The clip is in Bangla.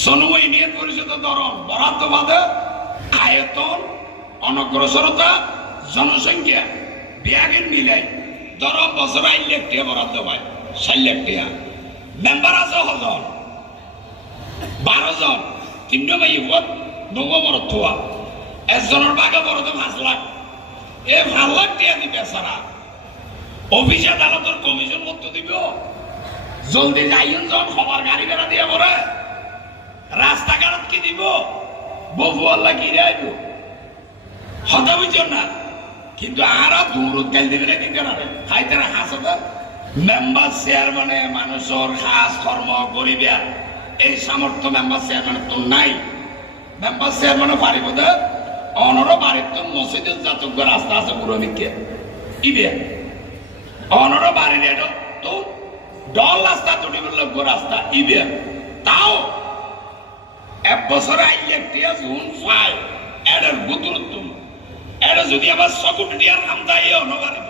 সনম ইউনিয়ন পরিষদের ধরন বরাদ্দ বাদে আয়তন অনগ্রসরতা জনসংখ্যা বিয়াগের মিলাই ধর বছর 8 লাখ টাকা বরাদ্দ পায় 4 লাখ টাকা মেম্বার আছে হজন 12 জন 3 মাই উপর নবমর থোয়া একজনের বাগে বড় তো 5 লাখ 5 লাখ টাকা দিবে সারা অফিস আদালতের কমিশন মত দিব জলদি যাইন জন খবর গাড়ি বেড়া দিয়ে পড়ে রাস্তাঘাট কি দিব বফু আল্লাহ কি যাইব হতা বুঝছেন না কিন্তু আরা দূর গাল দিবে না দিতে না খাইতে না হাসতে মেম্বার চেয়ারম্যানে মানুষের খাস কর্ম করিবে এই সামর্থ্য মেম্বার চেয়ারম্যান তো নাই মেম্বার চেয়ারম্যানে পারিব দে অনর বাড়ির তো মসজিদের জাতক রাস্তা আছে পুরো দিকে ইবে অনর বাড়ির এটা তো ডল রাস্তা তো লোক রাস্তা ইবে তাও এক বছর 8 লাখ টাকা জুন পায় এটার গুরুত্ব এটা যদি আবার 6 কোটি টাকার কাম দেয় নবারিব